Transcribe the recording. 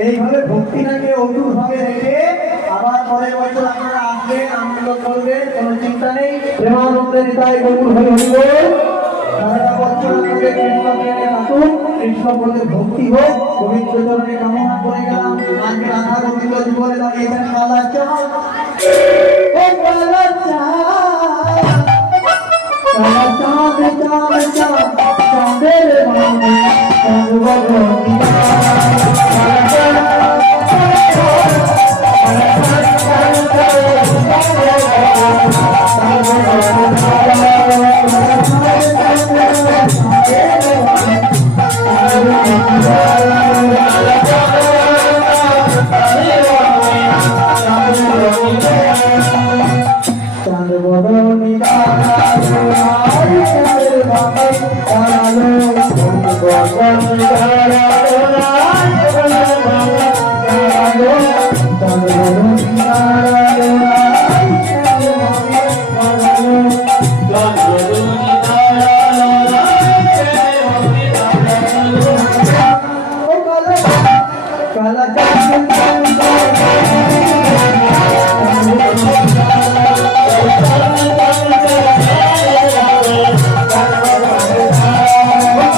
এইভাবে ভক্তিটাকে অটুটভাবে রেখে আবার পরের বছর আপনারা আসবেন, আনন্দ করবেন, কোনো চিন্তা নেই। প্রেমানন্দে নিতাই গৌর হরি হরি বল। সারাটা বছর আপনাদের কৃষ্ণ প্রেমে কাটুন, কৃষ্ণ বলে ভক্তি হোক, পবিত্র চরণে কামনা করে গেলাম। আজকে রাধা গোবিন্দ জীবনে দাঁড়িয়েছেন কালা চাঁদ, ও কালা চাঁদ, কালা চাঁদ চাঁদ চাঁদ চাঁদের মাঝে চাঁদ ভগবান Bye.